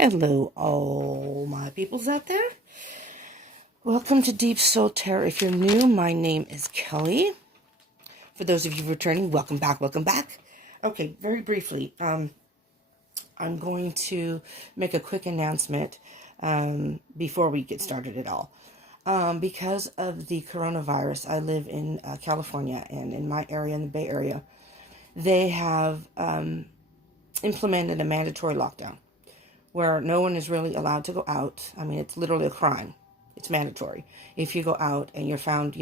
Hello, all my peoples out there. Welcome to Deep Soul Tarot. If you're new, my name is Kelly. For those of you returning, welcome back, welcome back. Okay, very briefly, I'm going to make a quick announcement before we get started at all. Because of the coronavirus, I live in California, and in my area, in the Bay Area, they have implemented a mandatory lockdown, where no one is really allowed to go out. I mean, it's literally a crime. It's mandatory. If you go out and you're found,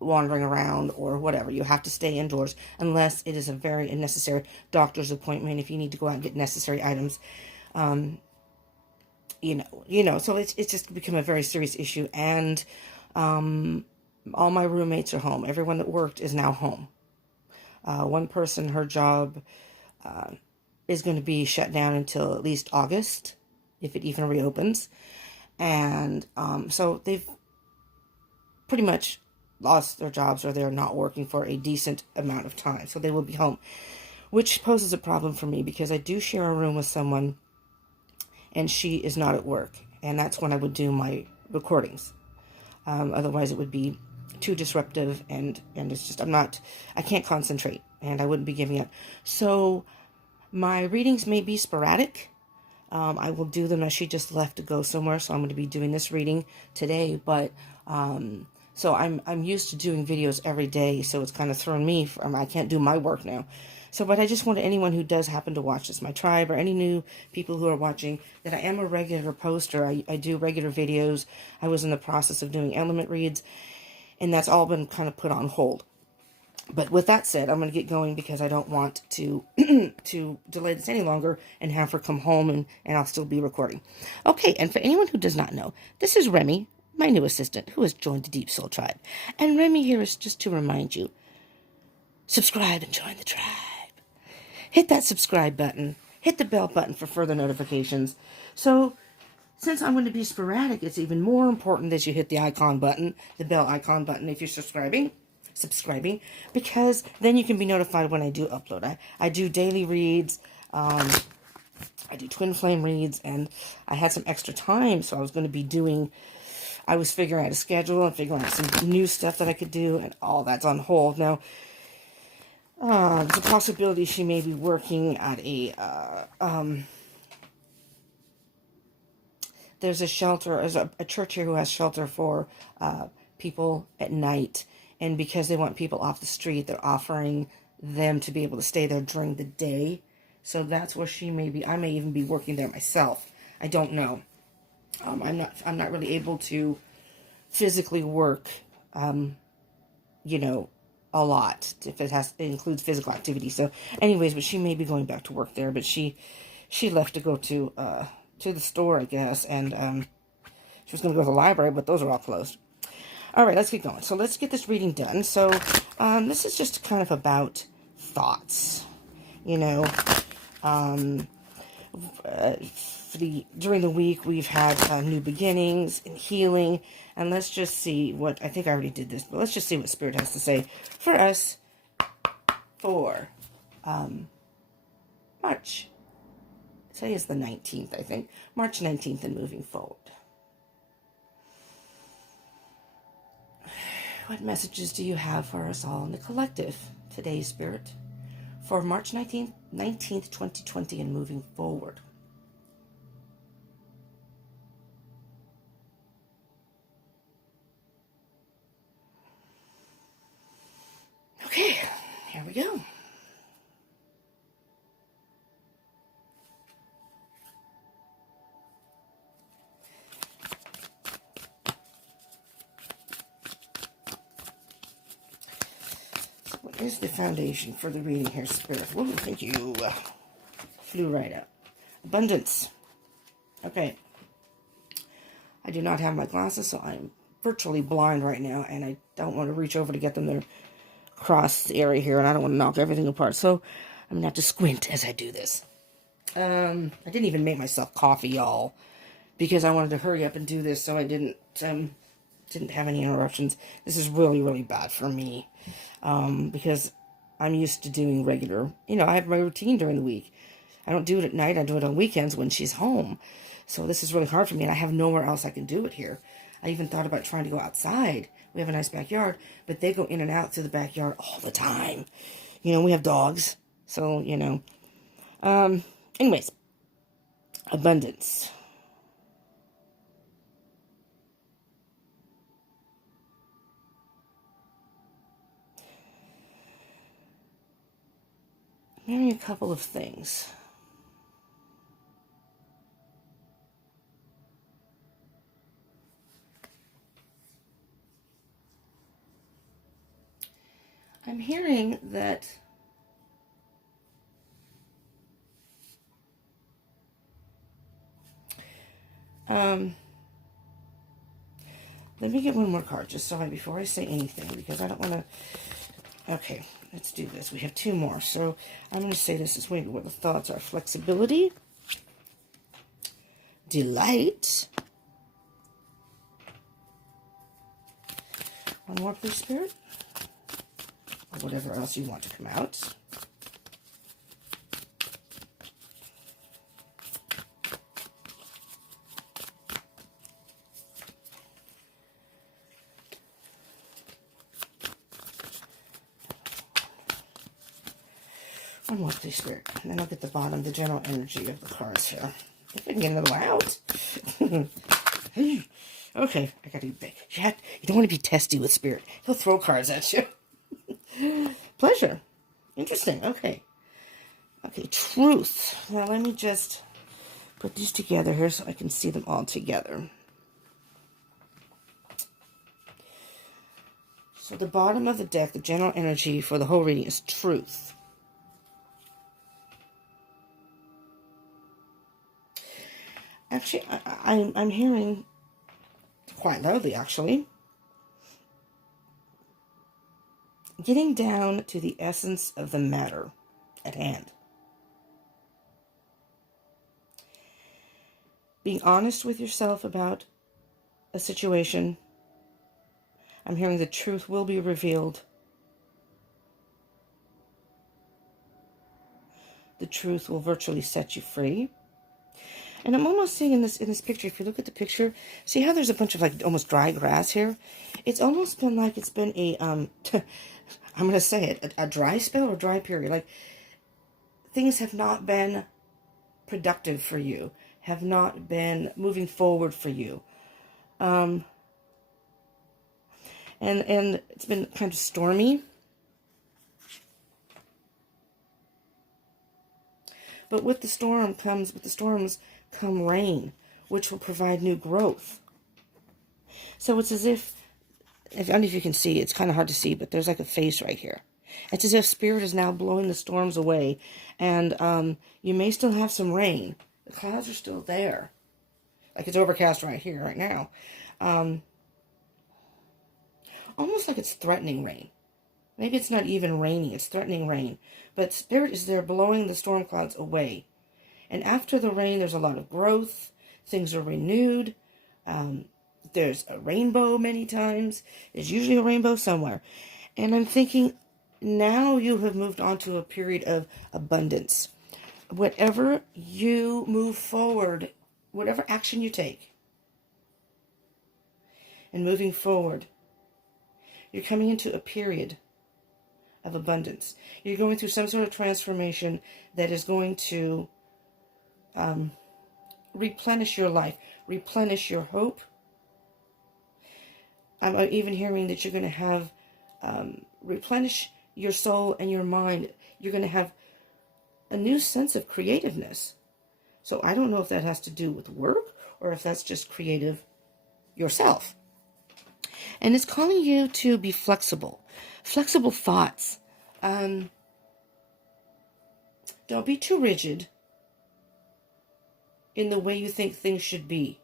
wandering around or whatever, you have to stay indoors unless it is a very necessary doctor's appointment. If you need to go out and get necessary items, so it's just become a very serious issue. And all my roommates are home. Everyone that worked is now home. One person, her job is going to be shut down until at least August, if it even reopens. And so they've pretty much lost their jobs, or they're not working for a decent amount of time. So they will be home, which poses a problem for me because I do share a room with someone and she is not at work. And that's when I would do my recordings. Otherwise it would be too disruptive, and it's just, I can't concentrate, and I wouldn't be giving up. So my readings may be sporadic. I will do them as she just left to go somewhere, so I'm going to be doing this reading today. But so I'm used to doing videos every day, so it's kind of thrown me. I can't do my work now. So, but I just wanted anyone who does happen to watch this, my tribe, or any new people who are watching, that I am a regular poster. I do regular videos. I was in the process of doing element reads, and that's all been kind of put on hold. But with that said, I'm going to get going because I don't want to to delay this any longer and have her come home and I'll still be recording. Okay, and for anyone who does not know, this is Remy, my new assistant, who has joined the Deep Soul Tribe. And Remy here is just to remind you, subscribe and join the tribe. Hit that subscribe button. Hit the bell button for further notifications. So, since I'm going to be sporadic, it's even more important that you hit the icon button, the bell icon button, if you're subscribing, because then you can be notified when I do upload. I do daily reads, I do twin flame reads, and I had some extra time, so I was going to be I was figuring out a schedule and figuring out some new stuff that I could do, and all that's on hold. Now, there's a possibility she may be working at there's a shelter, there's a church here who has shelter for people at night. And because they want people off the street, they're offering them to be able to stay there during the day. So that's where she may be. I may even be working there myself. I don't know. I'm not really able to physically work, a lot, if it includes physical activity. So anyways, but she may be going back to work there. But she left to go to the store, I guess. And she was going to go to the library, but those are all closed. All right, let's get going. So let's get this reading done. So this is just kind of about thoughts, during the week, we've had new beginnings and healing. And let's just see what, I think I already did this, but let's just see what Spirit has to say for us for March. Today is the 19th, I think. March 19th and moving forward. What messages do you have for us all in the collective today, Spirit, for March 19th, 2020 and moving forward? Okay, here we go. Here's the foundation for the reading here, Spirit. Whoa, thank you. Flew right up. Abundance. Okay. I do not have my glasses, so I'm virtually blind right now, and I don't want to reach over to get them. They're across the area here, and I don't want to knock everything apart. So I'm going to have to squint as I do this. I didn't even make myself coffee, y'all, because I wanted to hurry up and do this, so I didn't have any interruptions. This is really, really bad for me, because I'm used to doing regular, I have my routine during the week. I don't do it at night. I do it on weekends when she's home. So this is really hard for me, and I have nowhere else I can do it here. I even thought about trying to go outside. We have a nice backyard, but they go in and out through the backyard all the time. You know, we have dogs, so, you know. Anyways, abundance. I'm hearing a couple of things. I'm hearing that let me get one more card just so before I say anything, because I don't want to. Okay, let's do this. We have two more, so I'm going to say this is maybe what the thoughts are: flexibility, delight. One more, please, Spirit, or whatever else you want to come out. One more, please, Spirit. And then I'll get the bottom, the general energy of the cards here. If I can get another one out. Okay, I gotta be big. You don't want to be testy with Spirit. He'll throw cards at you. Pleasure. Interesting. Okay. Okay, truth. Now let me just put these together here so I can see them all together. So the bottom of the deck, the general energy for the whole reading is truth. Actually, I'm hearing quite loudly, actually, getting down to the essence of the matter at hand. Being honest with yourself about a situation. I'm hearing the truth will be revealed. The truth will virtually set you free. And I'm almost seeing in this picture, if you look at the picture, see how there's a bunch of like almost dry grass here? It's almost been like it's been a, I'm going to say it, a dry spell or dry period. Like things have not been productive for you, have not been moving forward for you. And it's been kind of stormy. But with the storms come rain, which will provide new growth. So it's as if I don't know if you can see, it's kind of hard to see, but there's like a face right here. It's as if Spirit is now blowing the storms away, and you may still have some rain. The clouds are still there. Like it's overcast right here, right now. Almost like it's threatening rain. Maybe it's not even raining, it's threatening rain. But Spirit is there blowing the storm clouds away. And after the rain, there's a lot of growth. Things are renewed. There's a rainbow many times. There's usually a rainbow somewhere. And I'm thinking, now you have moved on to a period of abundance. Whatever you move forward, whatever action you take, and moving forward, you're coming into a period of abundance. You're going through some sort of transformation that is going to replenish your life, replenish your hope. I'm even hearing that you're going to have replenish your soul and your mind. You're going to have a new sense of creativeness. So I don't know if that has to do with work or if that's just creative yourself. And it's calling you to be flexible. Flexible thoughts. Don't be too rigid in the way you think things should be.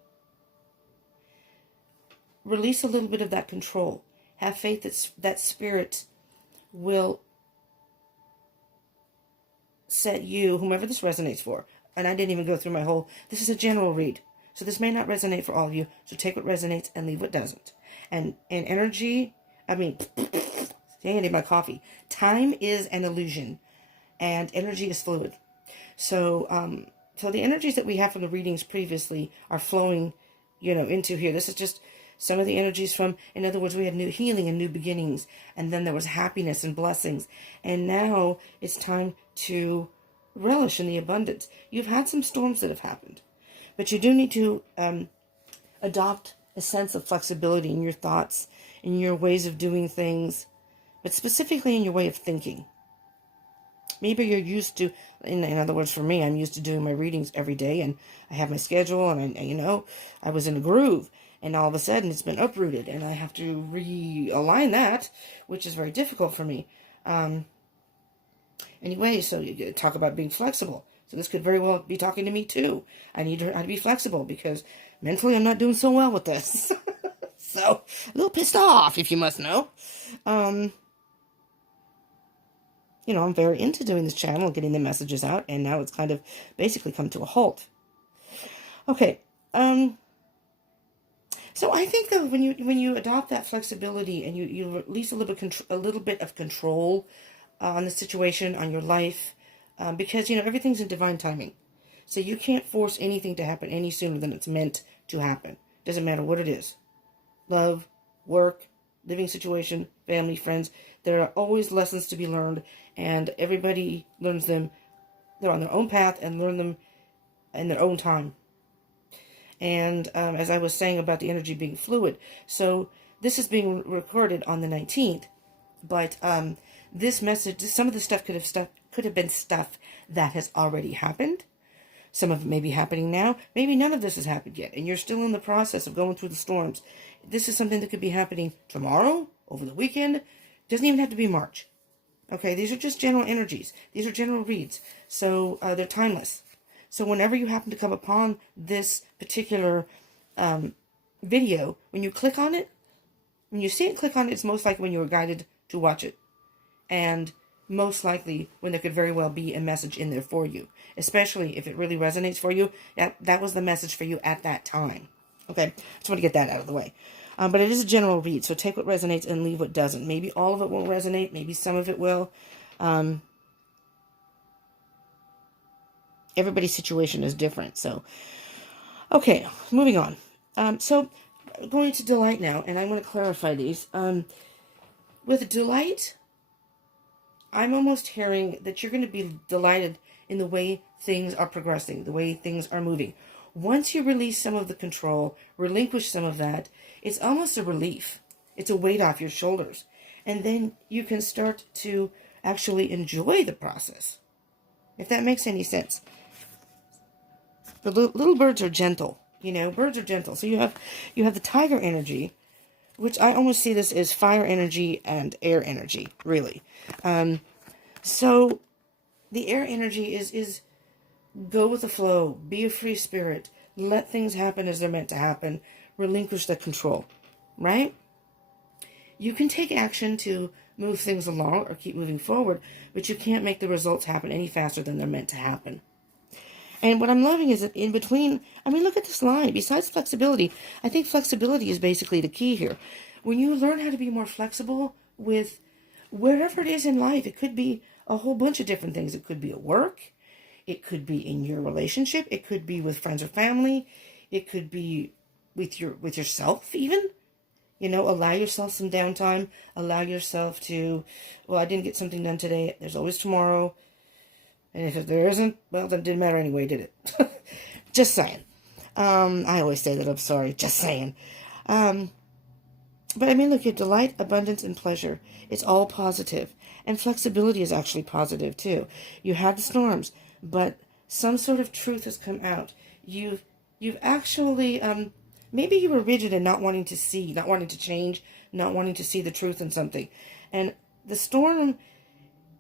Release a little bit of that control. Have faith that Spirit will set you, whomever this resonates for. And I didn't even go through my whole, this is a general read. So this may not resonate for all of you. So take what resonates and leave what doesn't. And energy, I need my coffee. Time is an illusion and energy is fluid. So the energies that we have from the readings previously are flowing, into here. This is just some of the energies from, in other words, we had new healing and new beginnings, and then there was happiness and blessings. And now it's time to relish in the abundance. You've had some storms that have happened, but you do need to adopt a sense of flexibility in your thoughts, in your ways of doing things, but specifically in your way of thinking. Maybe you're used to, in other words, for me, I'm used to doing my readings every day, and I have my schedule, and I was in a groove, and all of a sudden it's been uprooted, and I have to realign that, which is very difficult for me. Anyway, so you talk about being flexible. So this could very well be talking to me too. I need to be flexible because mentally I'm not doing so well with this. So a little pissed off, if you must know. I'm very into doing this channel, getting the messages out, and now it's kind of basically come to a halt. Okay. So I think that when you adopt that flexibility and you release a little bit of control on the situation, on your life, because everything's in divine timing, so you can't force anything to happen any sooner than it's meant to happen. Doesn't matter what it is, love, work, living situation, family, friends. There are always lessons to be learned, and everybody learns them. They're on their own path and learn them in their own time. And as I was saying about the energy being fluid, so this is being recorded on the 19th, but this message, some of the stuff could have been stuff that has already happened. Some of it may be happening now. Maybe none of this has happened yet, and you're still in the process of going through the storms. This is something that could be happening tomorrow, over the weekend. Doesn't even have to be March. Okay, these are just general energies. These are general reads, so they're timeless. So whenever you happen to come upon this particular video, when you click on it, when you see it, click on it, it's most likely when you were guided to watch it. And most likely when there could very well be a message in there for you, especially if it really resonates for you. That was the message for you at that time. Okay, just want to get that out of the way. But it is a general read, so take what resonates and leave what doesn't. Maybe all of it won't resonate, maybe some of it will. Everybody's situation is different, so. Okay, moving on. So, going to delight now, and I want to clarify these. With delight, I'm almost hearing that you're going to be delighted in the way things are progressing, the way things are moving. Once you release some of the control, relinquish some of that, it's almost a relief. It's a weight off your shoulders. And then you can start to actually enjoy the process, if that makes any sense. The little birds are gentle, birds are gentle. So you have the tiger energy, which I almost see this as fire energy and air energy, really. So the air energy is go with the flow, be a free spirit, let things happen as they're meant to happen, relinquish the control, right? You can take action to move things along or keep moving forward, but you can't make the results happen any faster than they're meant to happen. And what I'm loving is that in between, look at this line. Besides flexibility, I think flexibility is basically the key here. When you learn how to be more flexible with wherever it is in life, it could be a whole bunch of different things. It could be at work. It could be in your relationship. It could be with friends or family. It could be with yourself even. Allow yourself some downtime. Allow yourself to, I didn't get something done today. There's always tomorrow. And if there isn't, well, then it didn't matter anyway, did it? Just saying. I always say that, I'm sorry. Just saying. But look, your delight, abundance, and pleasure, it's all positive. And flexibility is actually positive, too. You had the storms, but some sort of truth has come out. You've actually, maybe you were rigid and not wanting to see, not wanting to change, not wanting to see the truth in something. And the storm,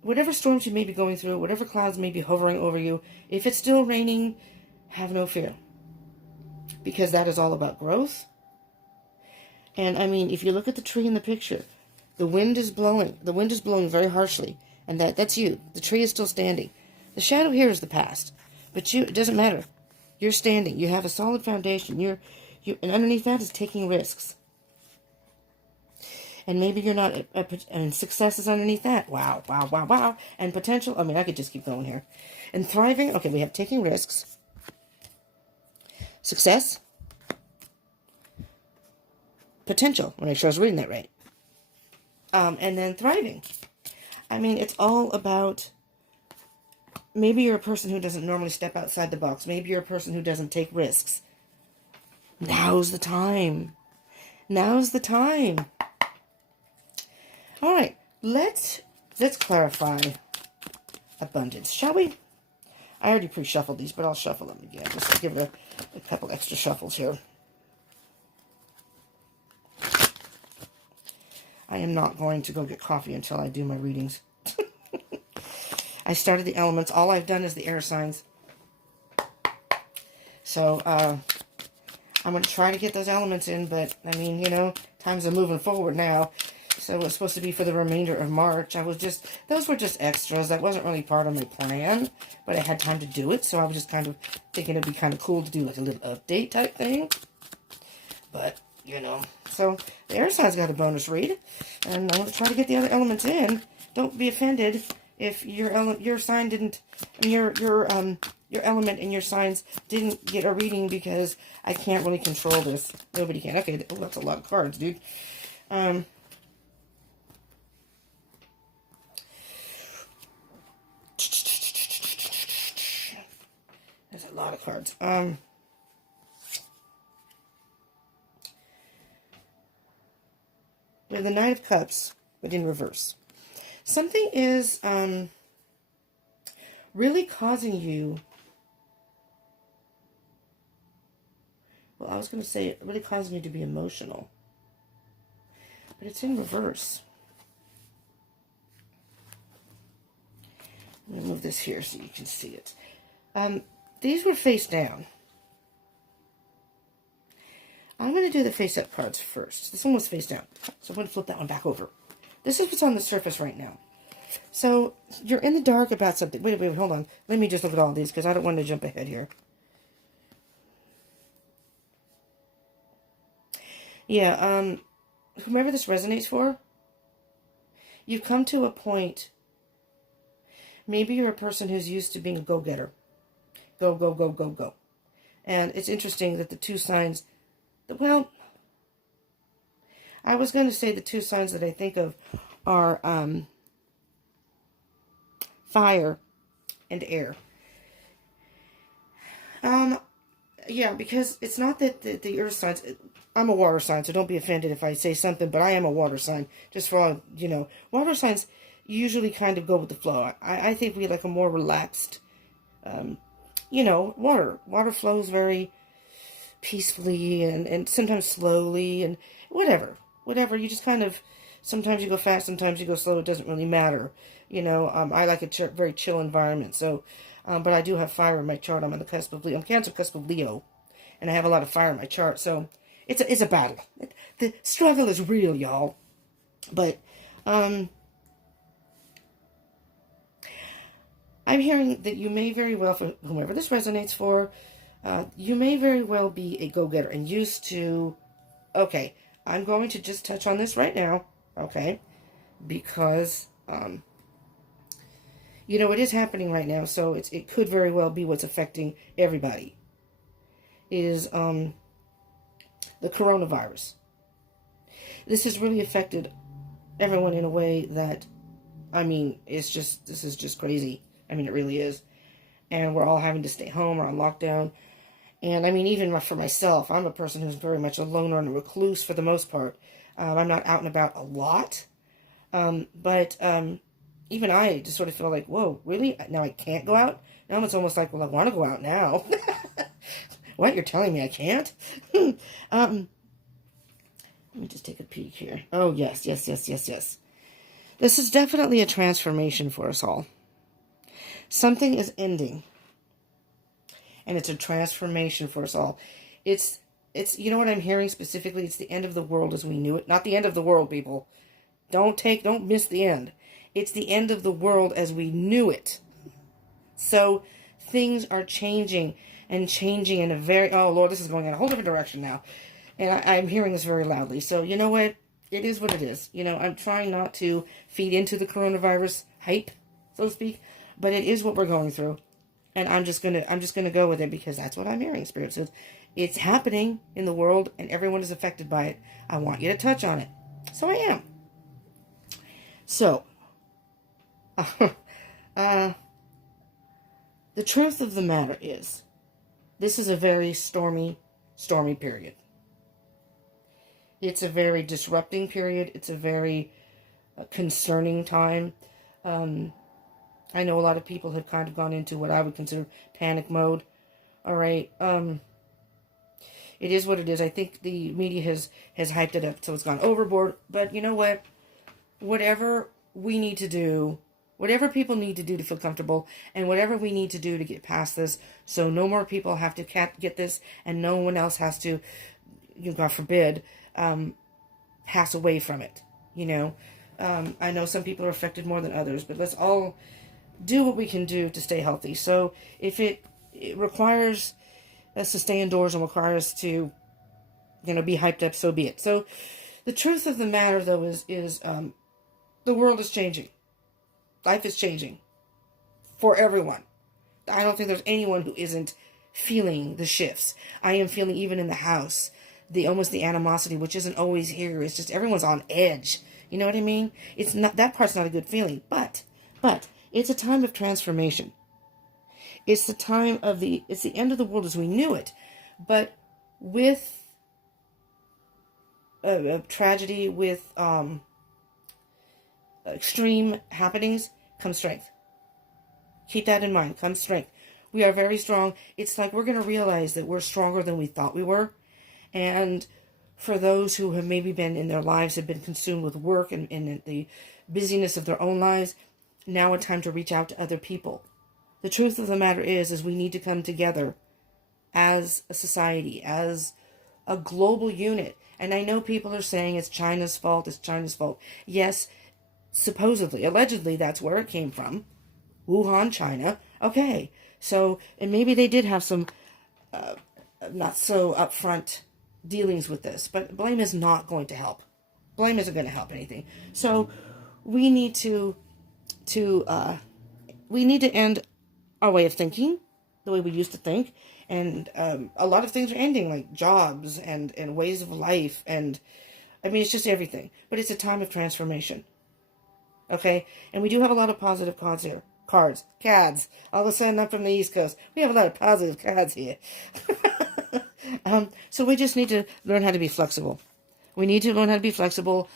whatever storms you may be going through, whatever clouds may be hovering over you, if it's still raining, have no fear. Because that is all about growth. And if you look at the tree in the picture, the wind is blowing. The wind is blowing very harshly. And that's you. The tree is still standing. The shadow here is the past. But it doesn't matter. You're standing. You have a solid foundation. And underneath that is taking risks. And maybe you're not, and success is underneath that. Wow. And potential, I could just keep going here. And thriving, okay, we have taking risks, success, potential. I want to make sure I was reading that right. And then thriving. I mean, it's all about, maybe you're a person who doesn't normally step outside the box. Maybe you're a person who doesn't take risks. Now's the time. Now's the time. All right, let's clarify abundance, shall we? I already pre-shuffled these, but I'll shuffle them again. Just to give it a couple extra shuffles here. I am not going to go get coffee until I do my readings. I started the elements. All I've done is the air signs. So, I'm going to try to get those elements in, but, I mean, you know, times are moving forward now. So, it's supposed to be for the remainder of March. Those were just extras. That wasn't really part of my plan, but I had time to do it, so I was just kind of thinking it'd be kind of cool to do, like, a little update type thing. But, you know, so the air sign's got a bonus read, and I'm going to try to get the other elements in. Don't be offended if your sign didn't, your element and your signs didn't get a reading, because I can't really control this. Nobody can. Okay, oh, that's a lot of cards, dude. There's a lot of cards. We have the Knight of Cups, but in reverse. Something is really causing you, well, I was going to say really causing you to be emotional, but it's in reverse. Let me move this here so you can see it. These were face down. I'm going to do the face-up cards first. This one was face down, so I'm going to flip that one back over. This is what's on the surface right now. So, you're in the dark about something. Wait, hold on. Let me just look at all these, because I don't want to jump ahead here. Yeah, whomever this resonates for, you've come to a point, maybe you're a person who's used to being a go-getter. Go, go, go, go, go. And it's interesting that the two signs, well, I was going to say the two signs that I think of are fire and air. Yeah, because it's not that the earth signs, I'm a water sign, so don't be offended if I say something, but I am a water sign, just for all, you know, water signs usually kind of go with the flow. I think we like a more relaxed, you know, water flows very peacefully and sometimes slowly and whatever, you just kind of, sometimes you go fast, sometimes you go slow, it doesn't really matter, you know. I like a very chill environment, so, but I do have fire in my chart. I'm on the cusp of Leo, I'm Cancer cusp of Leo, and I have a lot of fire in my chart, so it's a battle. The struggle is real, y'all, but, I'm hearing that you may very well, for whomever this resonates for, you may very well be a go-getter and used to, okay, I'm going to just touch on this right now, okay, because, you know, it is happening right now, so it could very well be what's affecting everybody, is, the coronavirus. This has really affected everyone in a way that, I mean, this is just crazy. I mean, it really is. And we're all having to stay home or on lockdown. And I mean, even for myself, I'm a person who's very much a loner and a recluse for the most part. I'm not out and about a lot. But even I just sort of feel like, whoa, really? Now I can't go out? Now it's almost like, well, I want to go out now. What? You're telling me I can't? Let me just take a peek here. Oh, yes. This is definitely a transformation for us all. Something is ending. And it's a transformation for us all. It's, you know what I'm hearing specifically? It's the end of the world as we knew it. Not the end of the world, people. Don't miss the end. It's the end of the world as we knew it. So things are changing and changing in a very, oh Lord, this is going in a whole different direction now. And I'm hearing this very loudly. So you know what? It is what it is. You know, I'm trying not to feed into the coronavirus hype, so to speak. But it is what we're going through. And I'm just gonna go with it because that's what I'm hearing. Spirit says it's happening in the world and everyone is affected by it. I want you to touch on it. So I am. So the truth of the matter is, this is a very stormy period. It's a very disrupting period. It's a very concerning time. I know a lot of people have kind of gone into what I would consider panic mode. All right. It is what it is. I think the media has hyped it up so it's gone overboard. But you know what? Whatever we need to do, whatever people need to do to feel comfortable, and whatever we need to do to get past this, so no more people have to get this, and no one else has to, God forbid, pass away from it. I know some people are affected more than others, but let's all do what we can do to stay healthy. So if it requires us to stay indoors and requires us to, be hyped up, so be it. So the truth of the matter, though, is the world is changing. Life is changing for everyone. I don't think there's anyone who isn't feeling the shifts. I am feeling, even in the house, the animosity, which isn't always here. It's just everyone's on edge. You know what I mean? It's not, that part's not a good feeling, but it's a time of transformation. It's the time of it's the end of the world as we knew it, but with a tragedy, with extreme happenings, comes strength. Keep that in mind. Comes strength. We are very strong. It's like we're going to realize that we're stronger than we thought we were. And for those who have maybe been in their lives, have been consumed with work and the busyness of their own lives, now a time to reach out to other people. The truth of the matter is we need to come together as a society, as a global unit. And I know people are saying it's China's fault. Yes, supposedly, allegedly, that's where it came from. Wuhan, China. Okay. So, and maybe they did have some not so upfront dealings with this, but blame is not going to help. Blame isn't going to help anything. So we need to end our way of thinking, the way we used to think, and a lot of things are ending, like jobs and ways of life, and I mean, it's just everything. But it's a time of transformation. Okay? And we do have a lot of positive cards here. CADs. All of a sudden, I'm from the East Coast. We have a lot of positive cards here. So we just need to learn how to be flexible. We need to learn how to be flexible.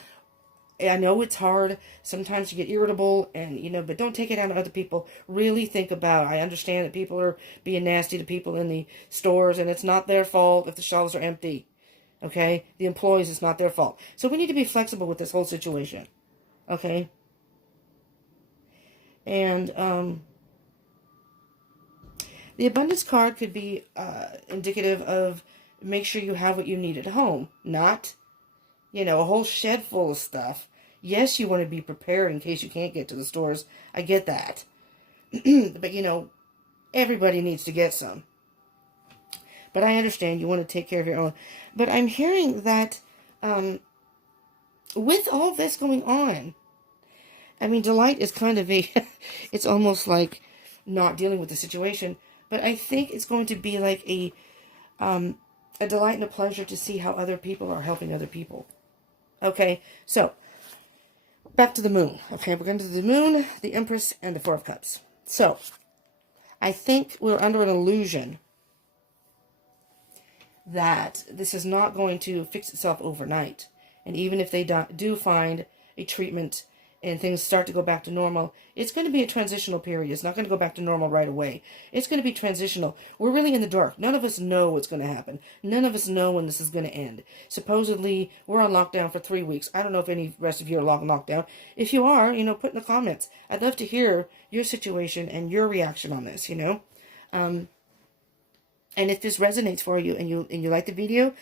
I know it's hard. Sometimes you get irritable, and but don't take it out on other people. Really think about. I understand that people are being nasty to people in the stores, and it's not their fault if the shelves are empty. Okay, the employees, it's not their fault. So we need to be flexible with this whole situation. Okay, and the abundance card could be indicative of make sure you have what you need at home, not a whole shed full of stuff. Yes, you want to be prepared in case you can't get to the stores. I get that. But, everybody needs to get some. But I understand you want to take care of your own. But I'm hearing that with all this going on, I mean, delight is kind of it's almost like not dealing with the situation. But I think it's going to be like a delight and a pleasure to see how other people are helping other people. Okay, so back to the moon. Okay, we're going to the moon, the Empress, and the Four of Cups. So I think we're under an illusion that this is not going to fix itself overnight. And even if they do find a treatment and things start to go back to normal, it's going to be a transitional period. It's not going to go back to normal right away. It's going to be transitional. We're really in the dark. None of us know what's going to happen. None of us know when this is going to end. Supposedly, we're on lockdown for 3 weeks. I don't know if any rest of you are on lockdown. If you are, put in the comments. I'd love to hear your situation and your reaction on this, And if this resonates for you and you like the video,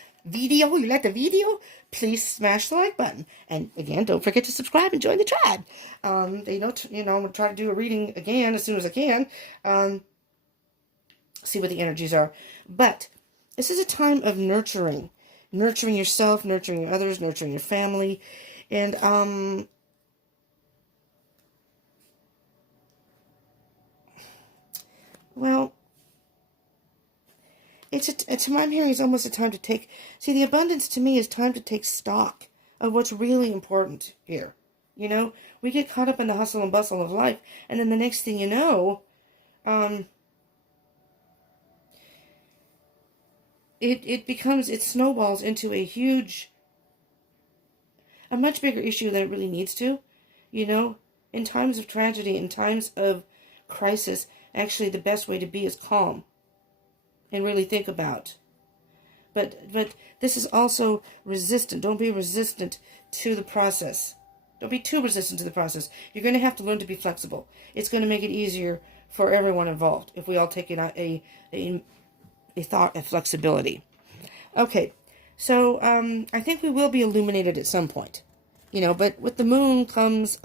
please smash the like button. And again, don't forget to subscribe and join the tribe. I'm going to try to do a reading again as soon as I can. See what the energies are. But this is a time of nurturing yourself, nurturing others, nurturing your family. And Well, it's what I'm hearing is almost a time to take, see, the abundance to me is time to take stock of what's really important here. You know, we get caught up in the hustle and bustle of life, and then the next thing you know, it snowballs into a much bigger issue than it really needs to. You know, in times of tragedy, in times of crisis, actually the best way to be is calm and really think about. But this is also resistant. Don't be resistant to the process. Don't be too resistant to the process. You're going to have to learn to be flexible. It's going to make it easier for everyone involved if we all take a thought of flexibility. Okay, so I think we will be illuminated at some point. You know, but with the moon comes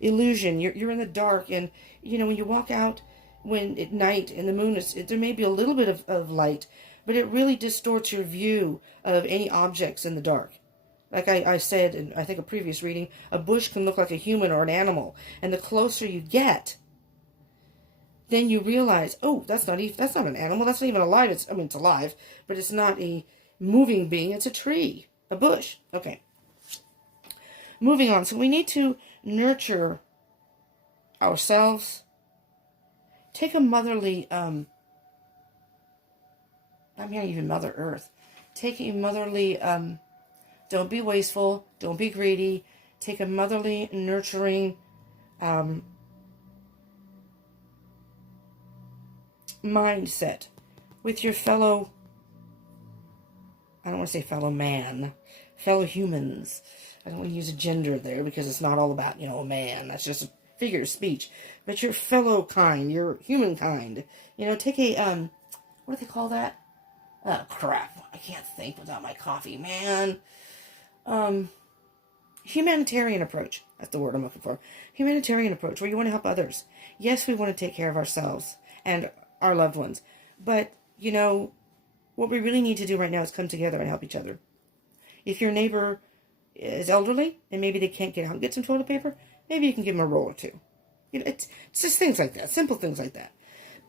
illusion. You're in the dark, and you know, when you walk out at night and the moon there may be a little bit of light, but it really distorts your view of any objects in the dark. Like I said in, I think, a previous reading, a bush can look like a human or an animal, and the closer you get, then you realize, oh, that's not an animal. That's not even alive. It's alive, but it's not a moving being. It's a tree, a bush. Okay. Moving on. So we need to nurture ourselves. Take a motherly, I'm hearing even Mother Earth. Take a motherly, don't be wasteful. Don't be greedy. Take a motherly, nurturing, mindset with your fellow, I don't want to say fellow man, fellow humans. I don't want to use a gender there because it's not all about, a man. That's just a figure of speech. But your fellow kind, your humankind. Take a, what do they call that? Oh, crap. I can't think without my coffee, man. Humanitarian approach. That's the word I'm looking for. Humanitarian approach, where you want to help others. Yes, we want to take care of ourselves and our loved ones. But, what we really need to do right now is come together and help each other. If your neighbor is elderly and maybe they can't get out and get some toilet paper, maybe you can give them a roll or two. It's just things like that. Simple things like that.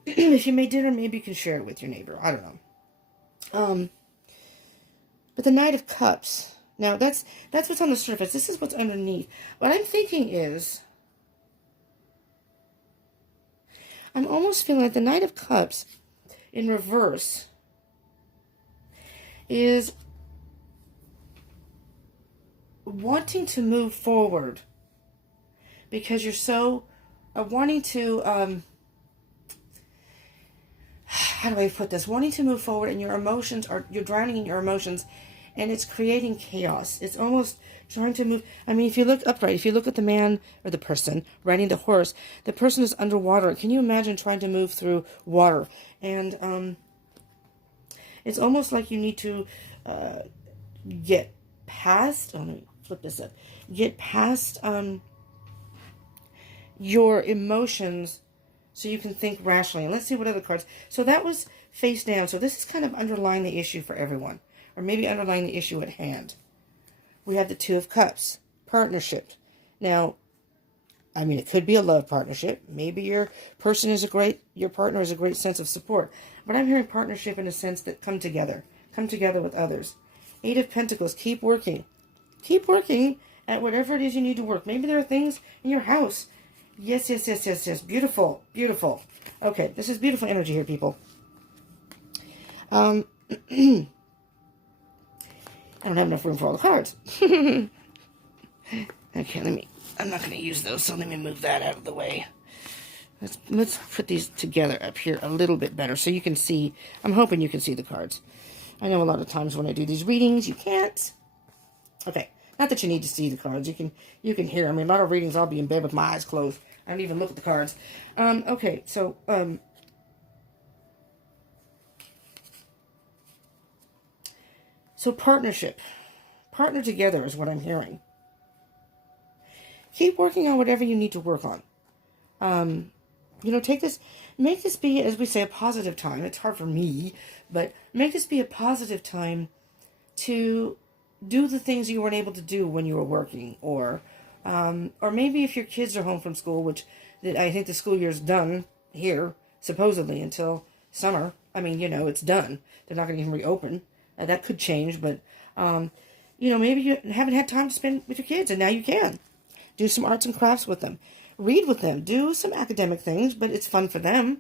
If you made dinner, maybe you can share it with your neighbor. I don't know. But the Knight of Cups. Now, that's what's on the surface. This is what's underneath. What I'm thinking is, I'm almost feeling like the Knight of Cups in reverse is wanting to move forward because you're so wanting to, how do I put this? Wanting to move forward, and you're drowning in your emotions, and it's creating chaos. It's almost trying to move. If you look upright, if you look at the man or the person riding the horse, the person is underwater. Can you imagine trying to move through water? And it's almost like you need to get past, let me flip this up, get past your emotions so you can think rationally. And let's see what other cards. So that was face down. So this is kind of underlying the issue for everyone, or maybe underlying the issue at hand. We have the Two of Cups, partnership. Now, it could be a love partnership. Maybe your partner is a great sense of support. But I'm hearing partnership in a sense that come together with others. Eight of Pentacles, keep working at whatever it is you need to work. Maybe there are things in your house. Yes. Beautiful. Okay, this is beautiful energy here, people. I don't have enough room for all the cards. Okay, I'm not going to use those, so let me move that out of the way. Let's put these together up here a little bit better so you can see. I'm hoping you can see the cards. I know a lot of times when I do these readings, you can't. Okay, not that you need to see the cards. You can hear. A lot of readings I'll be in bed with my eyes closed. I don't even look at the cards. Okay, so partnership. Partner together is what I'm hearing. Keep working on whatever you need to work on. Make this be, as we say, a positive time. It's hard for me, but make this be a positive time to do the things you weren't able to do when you were working, or maybe if your kids are home from school, which I think the school year's done here, supposedly until summer. I mean, it's done. They're not going to even reopen. That could change, but, maybe you haven't had time to spend with your kids, and now you can. Do some arts and crafts with them. Read with them. Do some academic things, but it's fun for them.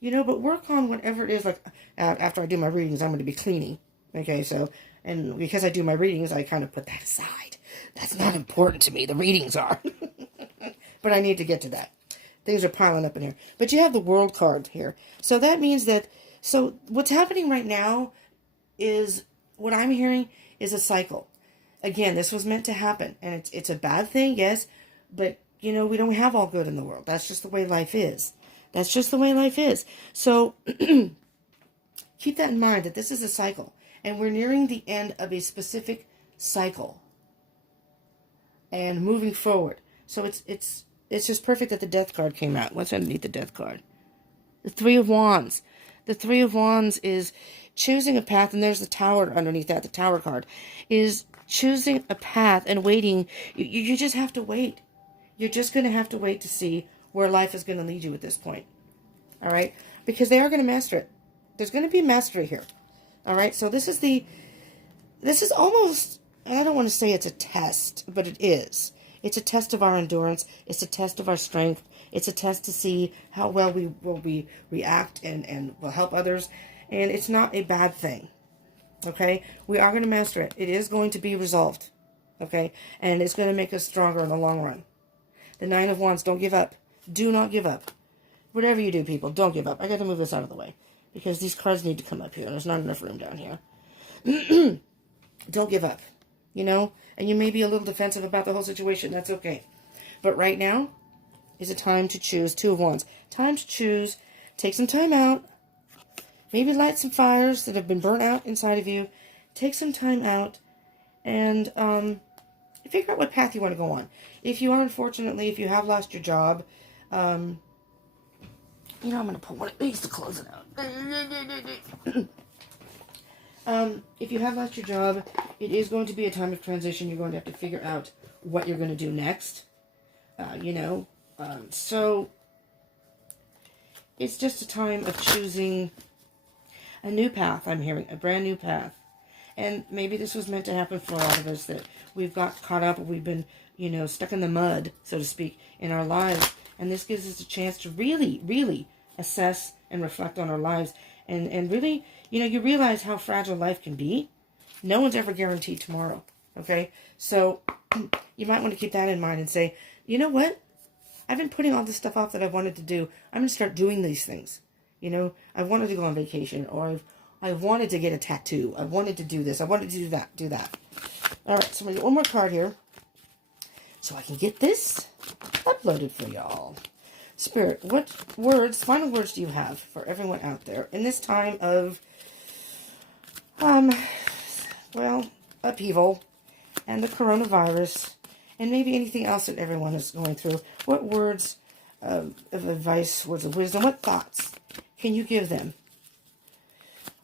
But work on whatever it is. Like, after I do my readings, I'm going to be cleaning. Okay, so, and because I do my readings, I kind of put that aside. That's not important to me. The readings are. But I need to get to that. Things are piling up in here. But you have the World card here. So that means that, so what's happening right now is, what I'm hearing is a cycle. Again, this was meant to happen. And it's a bad thing, yes. But, we don't have all good in the world. That's just the way life is. That's just the way life is. So keep that in mind, that this is a cycle. And we're nearing the end of a specific cycle. And moving forward. So it's just perfect that the Death card came out. What's underneath the Death card? The Three of Wands. The Three of Wands is choosing a path, and there's the Tower underneath that, the Tower card, is choosing a path and waiting. You just have to wait. You're just going to have to wait to see where life is going to lead you at this point. All right? Because they are going to master it. There's going to be mastery here. All right? So this is almost, and I don't want to say it's a test, but it is. It's a test of our endurance. It's a test of our strength. It's a test to see how well we will react and will help others. And it's not a bad thing. Okay? We are going to master it. It is going to be resolved. Okay? And it's going to make us stronger in the long run. The Nine of Wands, don't give up. Do not give up. Whatever you do, people, don't give up. I got to move this out of the way because these cards need to come up here. There's not enough room down here. Don't give up, and you may be a little defensive about the whole situation. That's okay. But right now is a time to choose. Two of Wands. Time to choose. Take some time out. Maybe light some fires that have been burnt out inside of you. Take some time out and figure out what path you want to go on. If you are, unfortunately, if you have lost your job, I'm going to put one of these to close it out. If you have lost your job, it is going to be a time of transition. You're going to have to figure out what you're going to do next. So it's just a time of choosing a new path. I'm hearing a brand new path. And maybe this was meant to happen for a lot of us, that we've got caught up, we've been, stuck in the mud, so to speak, in our lives. And this gives us a chance to really, really assess and reflect on our lives. And really, you realize how fragile life can be. No one's ever guaranteed tomorrow, okay? So you might want to keep that in mind and say, you know what? I've been putting all this stuff off that I've wanted to do. I'm going to start doing these things. I wanted to go on vacation, or I wanted to get a tattoo. I wanted to do this. I wanted to do that. All right, so I'm going to get one more card here so I can get this uploaded for y'all. Spirit, what final words do you have for everyone out there in this time of, upheaval and the coronavirus and maybe anything else that everyone is going through? What words of advice, words of wisdom, what thoughts can you give them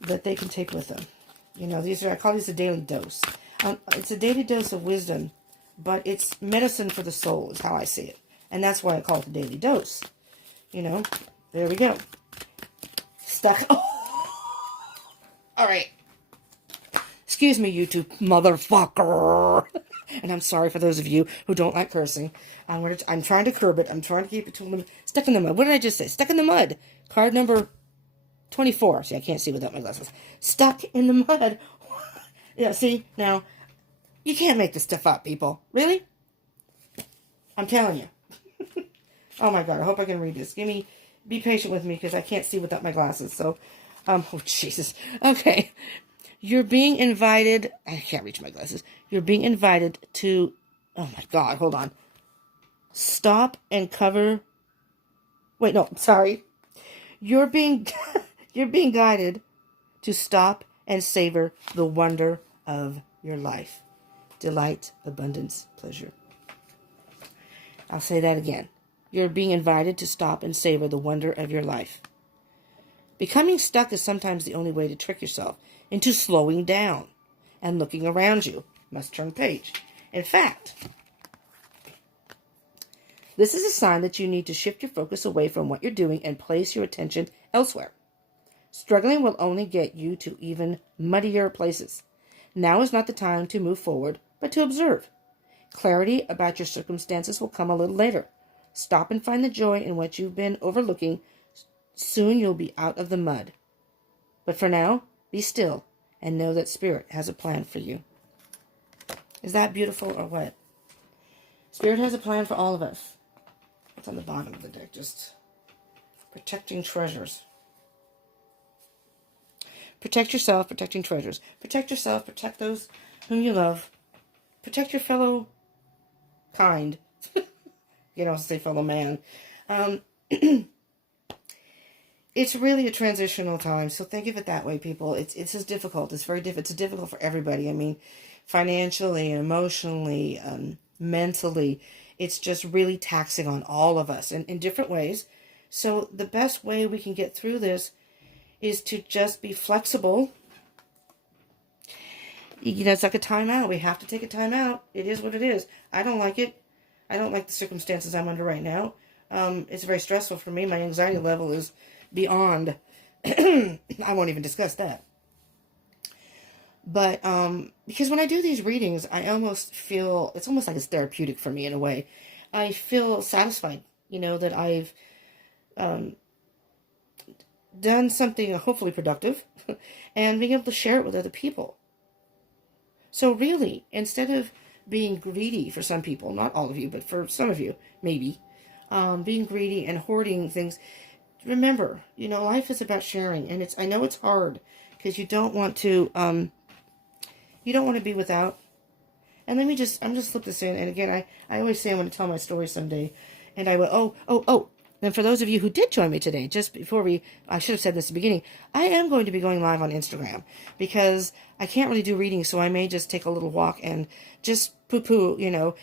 that they can take with them? I call these a daily dose. It's a daily dose of wisdom, but it's medicine for the soul is how I see it. And that's why I call it a daily dose. There we go. Stuck. Oh. All right. Excuse me, YouTube motherfucker. And I'm sorry for those of you who don't like cursing. I'm trying to curb it. I'm trying to keep it to a limit. Stuck in the mud. What did I just say? Stuck in the mud. Card number 24. See, I can't see without my glasses. Stuck in the mud. Yeah, see? Now, you can't make this stuff up, people. Really? I'm telling you. Oh, my God. I hope I can read this. Be patient with me because I can't see without my glasses. So, oh, Jesus. Okay. You're being invited. I can't reach my glasses. You're being invited to, oh, my God. Hold on. Stop and cover. Wait, no. Sorry. You're being guided to stop and savor the wonder of your life. Delight, abundance, pleasure. I'll say that again. You're being invited to stop and savor the wonder of your life. Becoming stuck is sometimes the only way to trick yourself into slowing down and looking around you. Must turn page. In fact, This is a sign that you need to shift your focus away from what you're doing and place your attention elsewhere. Struggling will only get you to even muddier places. Now is not the time to move forward, but to observe. Clarity about your circumstances will come a little later. Stop and find the joy in what you've been overlooking. Soon you'll be out of the mud. But for now, be still and know that Spirit has a plan for you. Is that beautiful or what? Spirit has a plan for all of us. What's on the bottom of the deck? Just protecting treasures. Protect yourself, protecting treasures. Protect yourself, protect those whom you love. Protect your fellow kind. Say fellow man. It's really a transitional time, so think of it that way, people. It's just difficult. It's very difficult. It's difficult for everybody. I mean, financially, emotionally, mentally, it's just really taxing on all of us in different ways. So the best way we can get through this is to just be flexible. It's like a timeout. We have to take a timeout. It is what it is. I don't like it. I don't like the circumstances I'm under right now. It's very stressful for me. My anxiety level is beyond. I won't even discuss that. But because when I do these readings, I almost feel, it's almost like it's therapeutic for me in a way. I feel satisfied, that I've done something hopefully productive and being able to share it with other people. So really, instead of being greedy for some people, not all of you, but for some of you, maybe, being greedy and hoarding things, remember, life is about sharing, and I know it's hard because you don't want to be without. And I'm just slip this in, and again, I always say I'm going to tell my story someday, and I will, and for those of you who did join me today, just before I should have said this at the beginning, I am going to be going live on Instagram, because I can't really do readings, so I may just take a little walk and just poo-poo,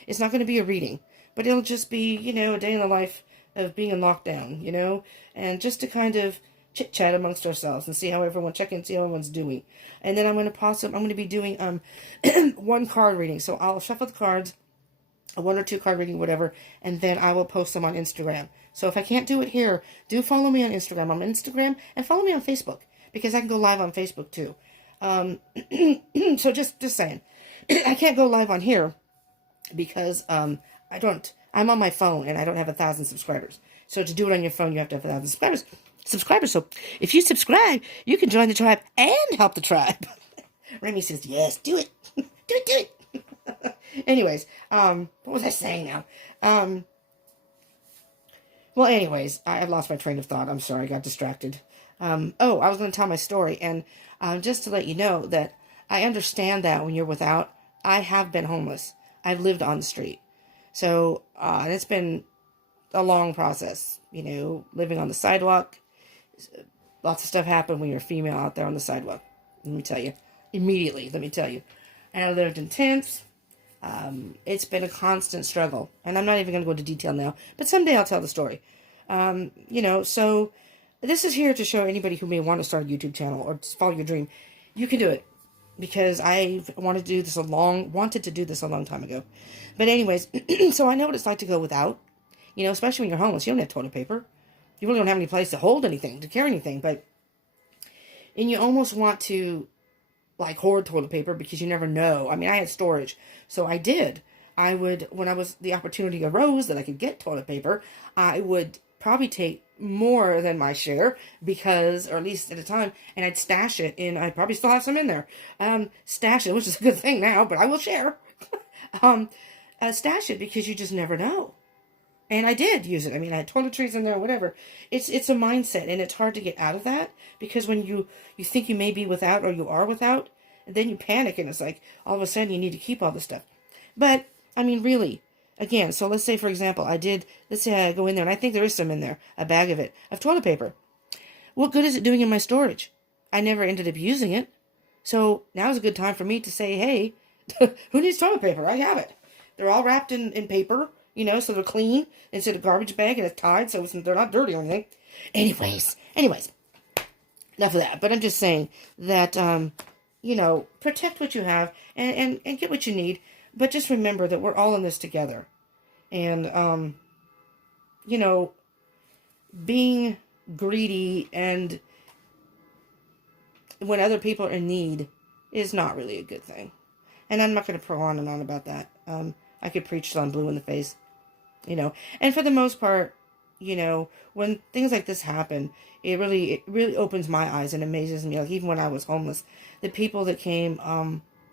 it's not going to be a reading, but it'll just be, a day in the life of being in lockdown, and just to kind of chit-chat amongst ourselves and see how check in, see how everyone's doing. And then I'm going to be doing one card reading, so I'll shuffle the cards, a 1 or 2 card reading, whatever, and then I will post them on Instagram. So if I can't do it here, do follow me on Instagram. I'm on Instagram, and follow me on Facebook, because I can go live on Facebook too. So just saying, I can't go live on here because I'm on my phone and I don't have 1,000 subscribers. So to do it on your phone, you have to have 1,000 subscribers. So if you subscribe, you can join the tribe and help the tribe. Remy says, yes, do it. do it. Anyways, what was I saying now? Well, anyways, I lost my train of thought. I'm sorry, I got distracted. I was going to tell my story, and just to let you know that I understand that when you're without, I have been homeless. I've lived on the street. So it's been a long process, living on the sidewalk. Lots of stuff happened when you're a female out there on the sidewalk. Let me tell you. Immediately, let me tell you. And I lived in tents. It's been a constant struggle. And I'm not even going to go into detail now. But someday I'll tell the story. So this is here to show anybody who may want to start a YouTube channel or follow your dream. You can do it. Because I've wanted to do this a long time ago. But anyways, so I know what it's like to go without. Especially when you're homeless. You don't have toilet paper. You really don't have any place to hold anything, to carry anything. And you almost want to, hoard toilet paper because you never know. I mean, I had storage. So I did. When the opportunity arose that I could get toilet paper, I would probably take more than my share, because, or at least at a time, and I'd stash it in, I probably still have some in there, stash it, which is a good thing now, but I will share, stash it, because you just never know. And I did use it. I mean, I had toiletries in there, whatever. It's a mindset, and it's hard to get out of that, because when you think you may be without, or you are without, and then you panic, and it's like, all of a sudden, you need to keep all this stuff. But, I mean, really, again, so let's say, for example, let's say I go in there, and I think there is some in there, a bag of it, of toilet paper. What good is it doing in my storage? I never ended up using it. So now's a good time for me to say, hey, who needs toilet paper? I have it. They're all wrapped in paper, so they're clean, instead of garbage bag, and it's tied, so they're not dirty or anything. Anyways, enough of that. But I'm just saying that, protect what you have, and get what you need. But just remember that we're all in this together. And you know, being greedy and when other people are in need is not really a good thing. And I'm not going to pro on and on about that. I could preach till I'm blue in the face, you know. And for the most part, you know, when things like this happen, it really opens my eyes and amazes me. Like even when I was homeless, the people that came,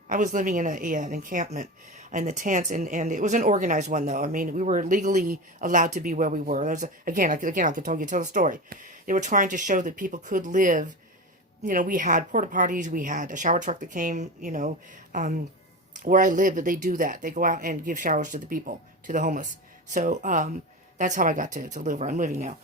I was living in an encampment in the tents, and it was an organized one though. I mean, we were legally allowed to be where we were. Again, I could tell the story. They were trying to show that people could live. You know, we had porta potties, we had a shower truck that came. You know, where I live, they do that. They go out and give showers to the people, to the homeless. So that's how I got to live where I'm living now,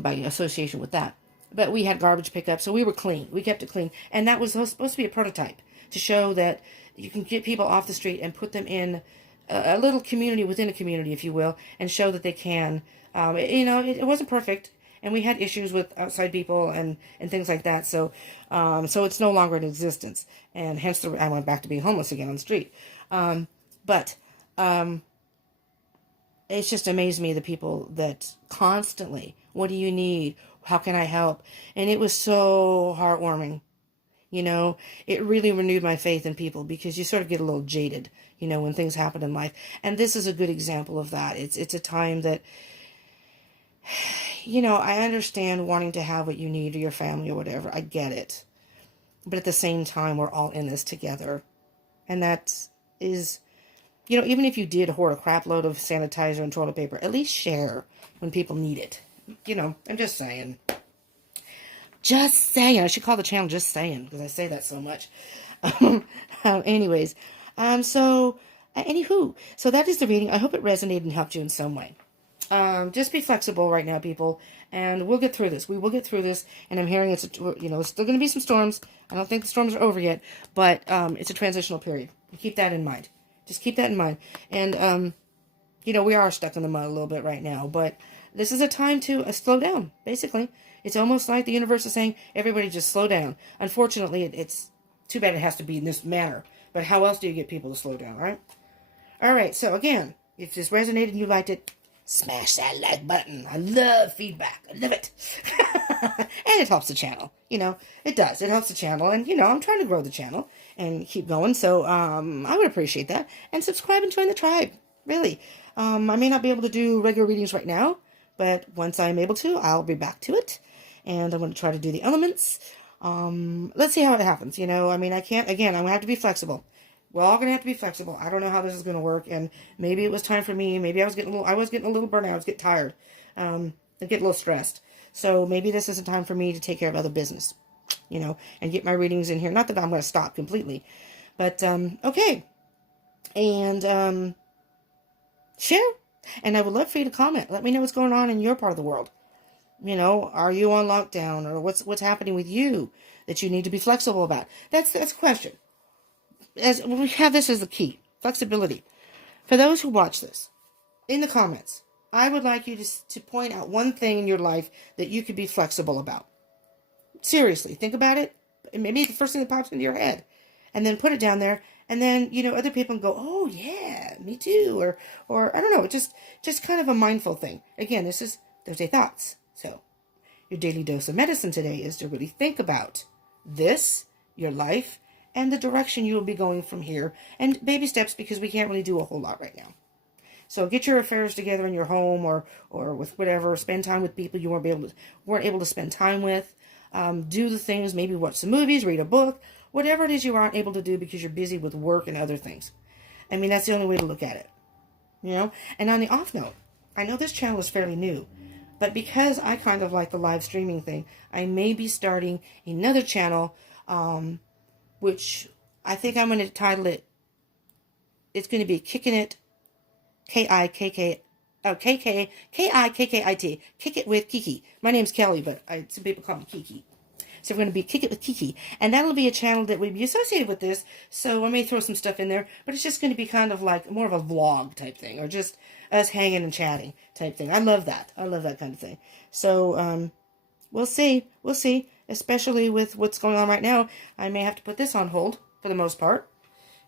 by association with that. But we had garbage pickup, so we were clean. We kept it clean, and that was supposed to be a prototype to show that you can get people off the street and put them in a little community within a community, if you will, and show that they can. You know, it wasn't perfect, and we had issues with outside people and things like that. So it's no longer in existence, and hence I went back to being homeless again on the street. But it's just amazed me, the people that constantly, what do you need? How can I help? And it was so heartwarming. You know, it really renewed my faith in people, because you sort of get a little jaded, you know, when things happen in life. And this is a good example of that. It's a time that, you know, I understand wanting to have what you need, or your family or whatever. I get it. But at the same time, we're all in this together. And that is, you know, even if you did hoard a crap load of sanitizer and toilet paper, at least share when people need it. You know, I'm just saying. Just saying. I should call the channel Just Saying, because I say that so much. Anyways, anywho, so that is the reading. I hope it resonated and helped you in some way. Just be flexible right now, people, and we'll get through this. We will get through this, and I'm hearing it's still going to be some storms. I don't think the storms are over yet, but it's a transitional period. Keep that in mind. Just keep that in mind. And, you know, we are stuck in the mud a little bit right now, but this is a time to slow down, basically. It's almost like the universe is saying, everybody just slow down. Unfortunately, it's too bad it has to be in this manner, but how else do you get people to slow down, right? All right, so again, if this resonated and you liked it, smash that like button. I love feedback. I love it. And it helps the channel. You know, it does. It helps the channel. And, you know, I'm trying to grow the channel and keep going. So I would appreciate that. And subscribe and join the tribe. Really. I may not be able to do regular readings right now, but once I'm able to, I'll be back to it. And I'm going to try to do the elements. Let's see how it happens. You know, I mean, I can't, again, I'm going to have to be flexible. We're all going to have to be flexible. I don't know how this is going to work. And maybe it was time for me. Maybe I was getting a little burnout. I was getting tired. I get a little stressed. So maybe this isn't time for me to take care of other business, you know, and get my readings in here. Not that I'm going to stop completely, but, okay. And, share. And I would love for you to comment. Let me know what's going on in your part of the world. You know, are you on lockdown, or what's happening with you that you need to be flexible about? That's a question. As we have this as the key, flexibility. For those who watch this, in the comments, I would like you to point out one thing in your life that you could be flexible about. Seriously, think about it. Maybe the first thing that pops into your head, and then put it down there. And then, you know, other people can go, oh yeah, me too. Or I don't know, just kind of a mindful thing. Again, this is Thursday Thoughts. So your daily dose of medicine today is to really think about this, your life, and the direction you will be going from here. And baby steps, because we can't really do a whole lot right now. So get your affairs together in your home, or with whatever. Spend time with people you weren't able to spend time with. Do the things, maybe watch some movies, read a book, whatever it is you aren't able to do because you're busy with work and other things. I mean, that's the only way to look at it, you know. And on the off note, I know this channel is fairly new, but because I kind of like the live streaming thing, I may be starting another channel, which I think I'm going to title it, it's going to be Kicking It, K-I-K-K-I-T, Kick It with Kiki. My name's Kelly, but some people call me Kiki. So we're going to be Kick It with Kiki. And that'll be a channel that will be associated with this. So I may throw some stuff in there, but it's just going to be kind of like more of a vlog type thing, or just us hanging and chatting type thing. I love that. I love that kind of thing. So we'll see. We'll see. Especially with what's going on right now. I may have to put this on hold for the most part.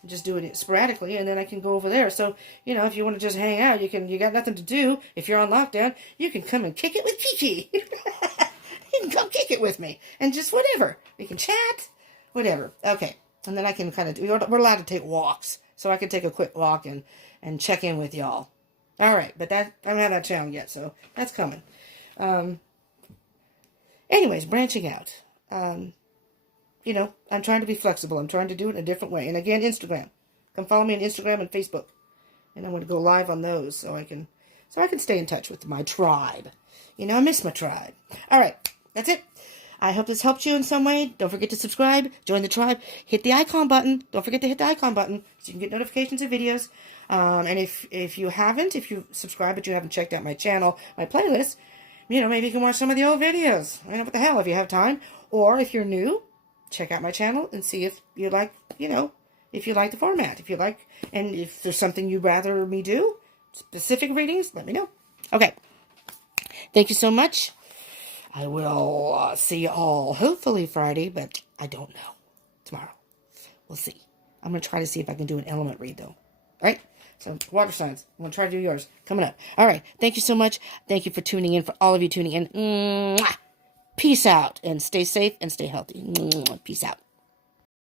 I'm just doing it sporadically, and then I can go over there. So, you know, if you want to just hang out, you got nothing to do. If you're on lockdown, you can come and kick it with Kiki. You can come kick it with me. And just whatever. We can chat. Whatever. Okay. And then I can kind of we're allowed to take walks. So I can take a quick walk and check in with y'all. All right. But I don't have that channel yet, so that's coming. Anyways, branching out. You know, I'm trying to be flexible. I'm trying to do it in a different way. And again, Instagram. Come follow me on Instagram and Facebook. And I'm going to go live on those so I can stay in touch with my tribe. You know, I miss my tribe. All right. That's it. I hope this helped you in some way. Don't forget to subscribe. Join the tribe. Hit the icon button. Don't forget to hit the icon button so you can get notifications of videos. And if you subscribe but you haven't checked out my channel, my playlist, you know, maybe you can watch some of the old videos. I know what the hell, if you have time. Or if you're new, check out my channel and see if you like, you know, if you like the format. If you like, and if there's something you'd rather me do, specific readings, let me know. Okay. Thank you so much. I will see you all hopefully Friday, but I don't know. Tomorrow. We'll see. I'm going to try to see if I can do an element read, though. All right? So, water signs. I'm going to try to do yours. Coming up. All right. Thank you so much. Thank you for tuning in, for all of you tuning in. Mwah! Peace out, and stay safe and stay healthy. Mwah! Peace out.